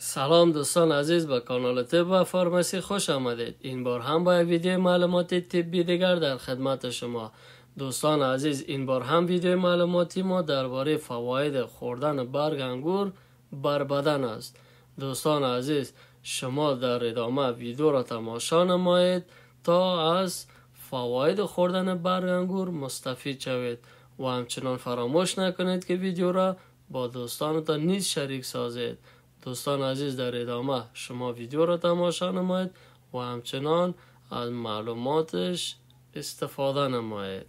سلام دوستان عزیز، به کانال طب و فارمسی خوش آمدید. این بار هم با یک ویدیو معلوماتی طبی دیگر در خدمت شما. دوستان عزیز، این بار هم ویدیو معلوماتی ما درباره فواید خوردن برگ انگور بر بدن است. دوستان عزیز، شما در ادامه ویدیو را تماشا نمایید تا از فواید خوردن برگ انگور مستفید شوید و همچنان فراموش نکنید که ویدیو را با دوستانتان نیز شریک سازید. دوستان عزیز، در ادامه شما ویدیو را تماشا نمایید و همچنان از معلوماتش استفاده نمایید.